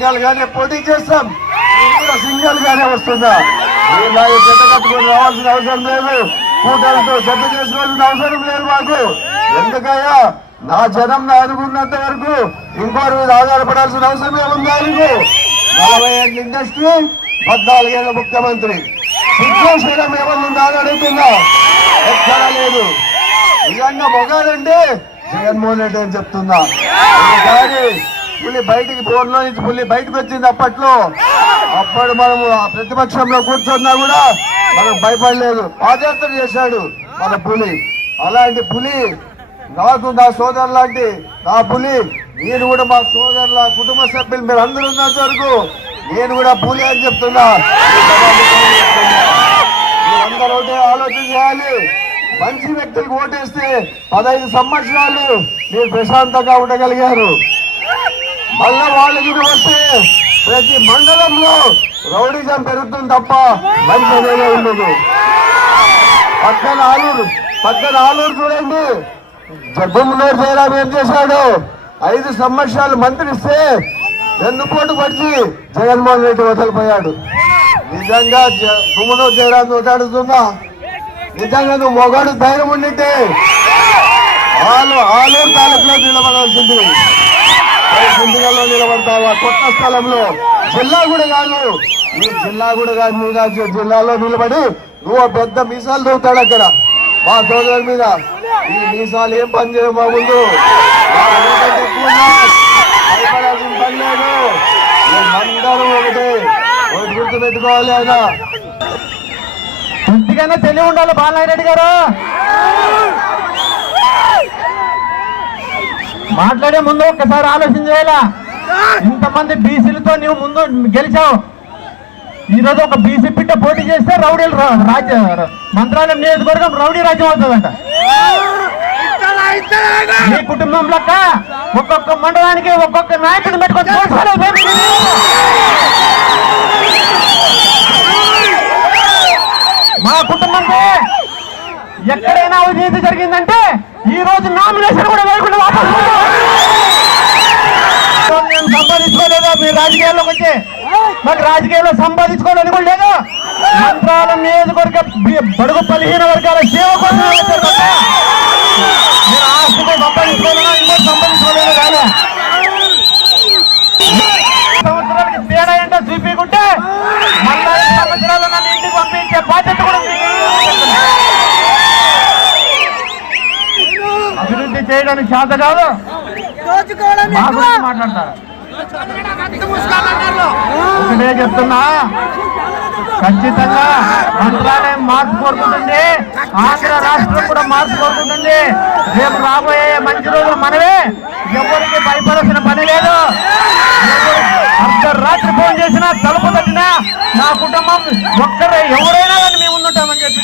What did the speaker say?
Single గానే పోటీ చేస్తాం. కూడా సింగల్ గానే వస్తుందా ఇలా జత కట్టుకొని రావాల్సిన అవసరం లేదు. కూటమితో జత చేసుకోవాల్సిన అవసరం లేదు మాకు. ఎందుకయ్యా? నా జనం నా అనుకున్నంత వరకు ఇంకోటి మీద ఆధారపడాల్సిన అవసరం ఏముందా ఆయనకు నలభై ఏళ్ళ ఇండస్ట్రీ పద్నాలుగేళ్ళ ముఖ్యమంత్రి. సిద్ధేశ్వరం ఏమన్నా అడుగుతున్నా. ఎక్కడా లేదు. నిజంగా మొగాలంటే జగన్మోహన్ రెడ్డి అని చెప్తున్నా. కానీ పులి బయటికి బోర్లో నుంచి పులి బయటకు వచ్చింది అప్పట్లో. అప్పుడు మనము ఆ ప్రతిపక్షంలో కూర్చున్నా కూడా మనం భయపడలేదు. పాదయాత్ర చేశాడు మన పులి. అలాంటి పులి నాకు నా సోదరు లాంటి నా పులి నేను కూడా మా సోదరుల కుటుంబ సభ్యులు మీరు అందరూ ఉన్నంత వరకు నేను కూడా పులి అని చెప్తున్నా. మీరందరూ ఒకటే ఆలోచన చేయాలి. మంచి వ్యక్తులకు ఓటేస్తే పదహైదు సంవత్సరాలు మీరు ప్రశాంతంగా ఉండగలిగారు. మళ్ళా వాళ్ళు కూడా వస్తే ప్రతి మండలంలో రౌడీజం పెరుగుతుంది తప్ప మంచి అనేది ఉండదు. పక్కన ఆలూరు పక్కన ఆలూరు చూడండి. జగన్మోహన్ జయరాం ఏం చేశాడు? ఐదు సంవత్సరాలు మంత్రిస్తే వెన్నుపోటు పడిచి జగన్మోహన్ రెడ్డి వదిలిపోయాడు. నిజంగా గుమ్మను జయరాం వదిలాడుతున్నా నిజంగా నువ్వు మొగాడు ధైర్యం ఉండింటే వాళ్ళు ఆలూరు తాలూకులో నిలబడాల్సింది. గుంటగల్లో నిలబడతావా? కొత్త స్థలంలో జిల్లా కూడా కాదు. నీ జిల్లా కూడా కాదు నీ రాజ్య జిల్లాలో నిలబడి నువ్వు పెద్ద మీసాలు దూతాడు అక్కడ. మా సోదరుల మీద ఈ మీసాలు ఏం పని చేయవు మా ముందు. భయపడాల్సిన పని లేదు. అందరూ ఒకటే. ఒకటి గుర్తు ఆయన. ఇంటికైనా తెలివి ఉండాలి బాలనారెడ్డి గారు. మాట్లాడే ముందు ఒక్కసారి ఆలోచన చేయాలా? ఇంతమంది బీసీలతో నువ్వు ముందు గెలిచావు. ఈ రోజు ఒక బీసీ పిట్ట పోటీ చేస్తే రౌడీలు రాజ్య మంత్రాలయం నియోజకవర్గం రౌడీ రాజ్యం అవుతుందంట. మీ కుటుంబం లెక్క ఒక్కొక్క మండలానికి ఒక్కొక్క నాయకుడిని పెట్టుకొని మా కుటుంబంకి ఎక్కడైనా అవినీతి జరిగిందంటే ఈ రోజు నామినేషన్ కూడా వేయకుండా వాపస్ మీరు రాజకీయాల్లోకి వచ్చి మాకు రాజకీయాల్లో సంపాదించుకోవాలని కూడా లేదు. మంత్రాల నియోజకవర్గ బడుగు బలహీన వర్గాల సేవ కోసం వచ్చారు తప్ప మీరు ఆస్తితో సంపాదించుకోవాలన్నా ఇంకోటి సంపాదించుకోలేదు కానీ? సంవత్సరాలకి తేడా ఏంటో చూపించుకుంటే మళ్ళా ఐదు సంవత్సరాలు నన్ను ఇంటికి పంపించే బాధ్యత కూడా మీకు. అభివృద్ధి చేయడానికి చేత కాదు. మాట్లాడతారు. ఒకటే చెప్తున్నా. ఖచ్చితంగా మంత్రాలయం మార్పు కోరుకుంటుంది. ఆంధ్ర రాష్ట్రం కూడా మార్పు కోరుకుంటుంది. రేపు రాబోయే మంచి రోజులు మనమే ఎవరికి భయపడాల్సిన పని లేదు. అర్ధరాత్రి ఫోన్ చేసినా తలుపు తట్టినా నా కుటుంబం ఒక్కరే ఎవరైనా కానీ మేము ఉండుంటామని చెప్పి